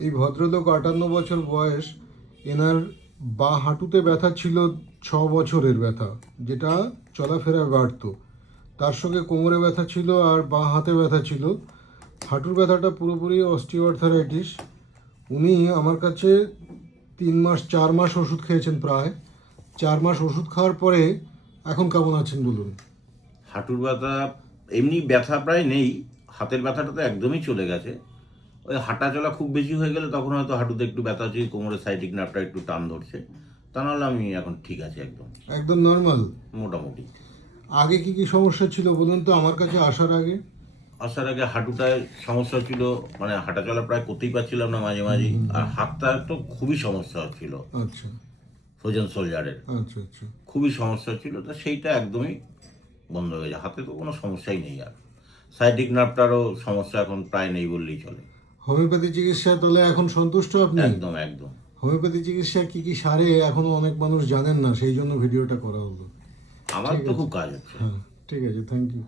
এই ভদ্রলোক 58 বছর বয়স, এনার বাঁ হাঁটুতে ব্যথা ছিল 6 বছরের ব্যথা, যেটা চলাফেরা বাড়তো। তার সঙ্গে কোমরে ব্যথা ছিল আর বাঁ হাতে ব্যথা ছিল। হাঁটুর ব্যথাটা পুরোপুরি অস্টিওআর্থারাইটিস। উনি আমার কাছে 4 মাস ওষুধ খেয়েছেন প্রায়। 4 মাস ওষুধ খাওয়ার পরে এখন কেমন আছেন বলুন? হাঁটুর ব্যথা, এমনি ব্যথা প্রায় নেই, হাতের ব্যথাটা তো একদমই চলে গেছে। ওই হাঁটা চলা খুব বেশি হয়ে গেলে তখন হয়তো হাঁটুতে একটু ব্যথা হচ্ছে, কোমরের সাইটিক নার্ভটা একটু টান ধরছে। তা নাহলে আমি এখন ঠিক আছি একদম, একদম নর্মাল। মোটামুটি। আগে কি কি সমস্যা ছিল বলুন তো আমার কাছে আসার আগে? আসার আগে হাঁটুটায় সমস্যা ছিল, মানে হাঁটা চলা প্রায় করতেই পারছিলাম না মাঝে মাঝেই। আর হাতটা তো খুবই সমস্যা হচ্ছিল, আচ্ছা ফ্রোজেন সোলজারের আচ্ছা আচ্ছা। খুবই সমস্যা ছিল। তো সেইটা একদমই বন্ধ হয়ে গেছে, হাতে তো কোনো সমস্যাই নেই আর। সাইটিক নার্ভটারও সমস্যা এখন প্রায় নেই বললেই চলে। হোমিওপ্যাথি চিকিৎসা তাহলে এখন সন্তুষ্ট আপনি? একদম একদম। হোমিওপ্যাথি চিকিৎসা কি কি সারে এখনো অনেক মানুষ জানেন না, সেই জন্য ভিডিওটা করা হলো। আমার ঠিক তো আছে। খুব কাজ হচ্ছে। হ্যাঁ, ঠিক আছে, থ্যাংক ইউ।